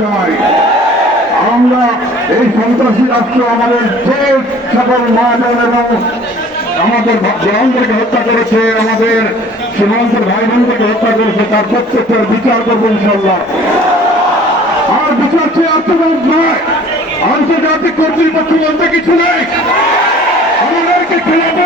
জানাই। আমরা এই সন্ত্রাসী রাষ্ট্র আমাদের যে সকল মহাজন এবং আমাদের জওয়ানদেরকে হত্যা করেছে, আমাদের সীমান্তের ভাই বোনদেরকে হত্যা করেছে, তার প্রত্যেকটার বিচার করব ইনশাল্লাহ আর বিচার চেয়ে আত্মবাদ নয়। আন্তর্জাতিক কর্তৃপক্ষ বলতে কিছু নেই। আমাদেরকে খেলাতে